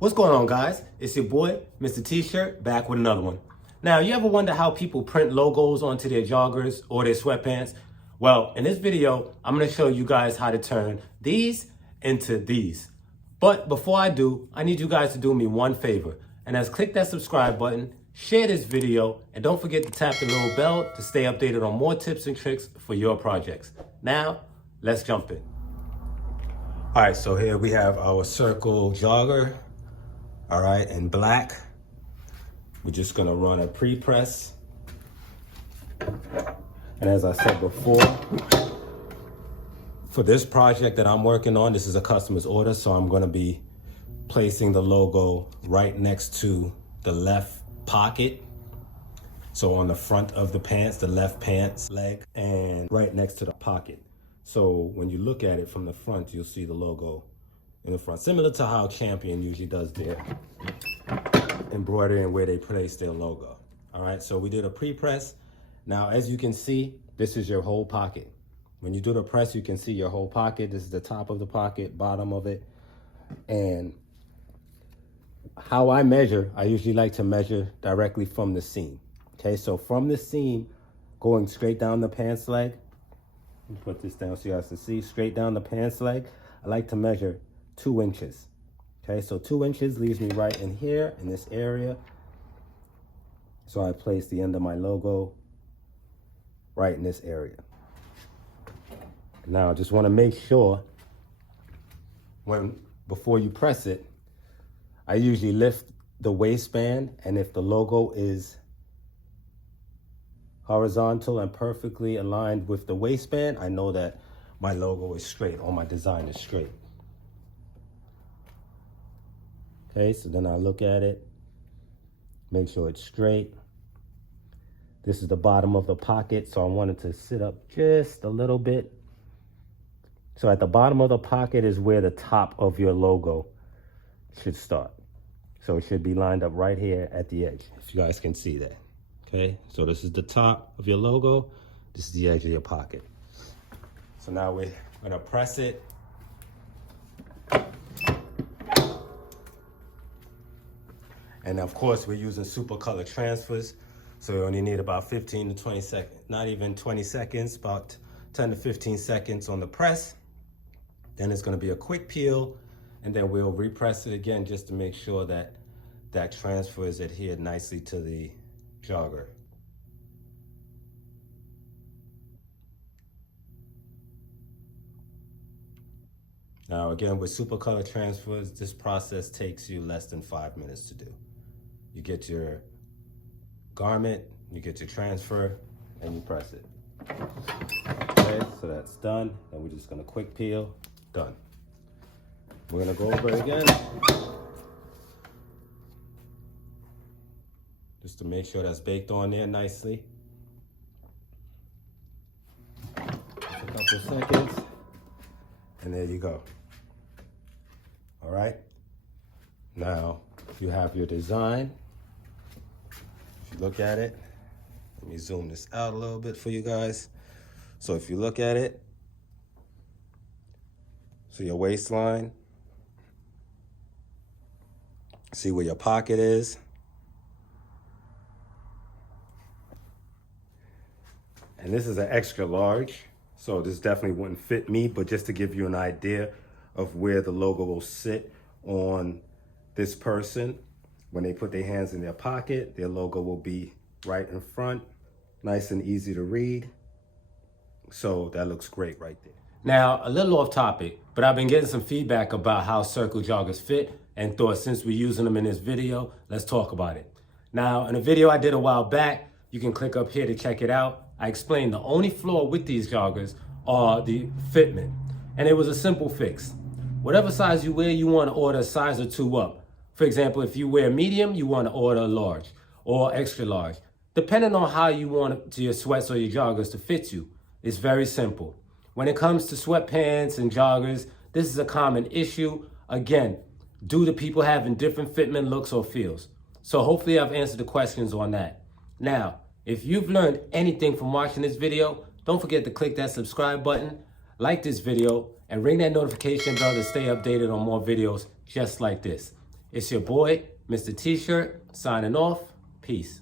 What's going on, guys? It's your boy, Mr. T-Shirt, back with another one. Now, you ever wonder how people print logos onto their joggers or their sweatpants? Well, in this video, I'm gonna show you guys how to turn these into these. But before I do, I need you guys to do me one favor, and that's click that subscribe button, share this video, and don't forget to tap the little bell to stay updated on more tips and tricks for your projects. Now, let's jump in. All right, so here we have our circle jogger. All right, in black. We're just gonna run a pre-press. And as I said before, for this project that I'm working on, this is a customer's order, so I'm gonna be placing the logo right next to the left pocket. So on the front of the pants, the left pants leg, and right next to the pocket. So when you look at it from the front, you'll see the logo in the front, similar to how Champion usually does their embroidery and where they place their logo. All right, so we did a pre-press. Now, as you can see, this is your whole pocket. When you do the press, you can see your whole pocket. This is the top of the pocket, bottom of it. And how I measure, I usually like to measure directly from the seam. Okay, so from the seam, going straight down the pants leg, let me put this down so you guys can see, straight down the pants leg, I like to measure 2 inches. Okay, so 2 inches leaves me right in here, in this area. So I place the end of my logo right in this area. Now, I just want to make sure before you press it, I usually lift the waistband, and if the logo is horizontal and perfectly aligned with the waistband, I know that my logo is straight or my design is straight. Okay, so then I look at it, make sure it's straight. This is the bottom of the pocket, so I want it to sit up just a little bit. So at the bottom of the pocket is where the top of your logo should start. So it should be lined up right here at the edge, if you guys can see that. Okay, so this is the top of your logo, this is the edge of your pocket. So now we're gonna press it. And of course, we're using super color transfers. So we only need about 15 to 20 seconds, not even 20 seconds, about 10 to 15 seconds on the press. Then it's gonna be a quick peel, and then we'll repress it again just to make sure that that transfer is adhered nicely to the jogger. Now again, with super color transfers, this process takes you less than 5 minutes to do. You get your garment, you get your transfer, and you press it. Okay, so that's done. Then we're just gonna quick peel, done. We're gonna go over it again. Just to make sure that's baked on there nicely. Just a couple of seconds, and there you go. All right, now you have your design. If you look at it, let me zoom this out a little bit for you guys. So if you look at it, so your waistline, see where your pocket is. And this is an extra large, so this definitely wouldn't fit me, but just to give you an idea of where the logo will sit on this person. When they put their hands in their pocket, their logo will be right in front, nice and easy to read. So that looks great right there. Now, a little off topic, but I've been getting some feedback about how circle joggers fit, and thought since we're using them in this video, let's talk about it. Now, in a video I did a while back, you can click up here to check it out. I explained the only flaw with these joggers are the fitment, and it was a simple fix. Whatever size you wear, you want to order a size or 2 up. For example, if you wear medium, you want to order a large or extra large. Depending on how you want your sweats or your joggers to fit you, it's very simple. When it comes to sweatpants and joggers, this is a common issue, again, due to people having different fitment looks or feels. So hopefully I've answered the questions on that. Now, if you've learned anything from watching this video, don't forget to click that subscribe button, like this video, and ring that notification bell to stay updated on more videos just like this. It's your boy, Mr. T-Shirt, signing off. Peace.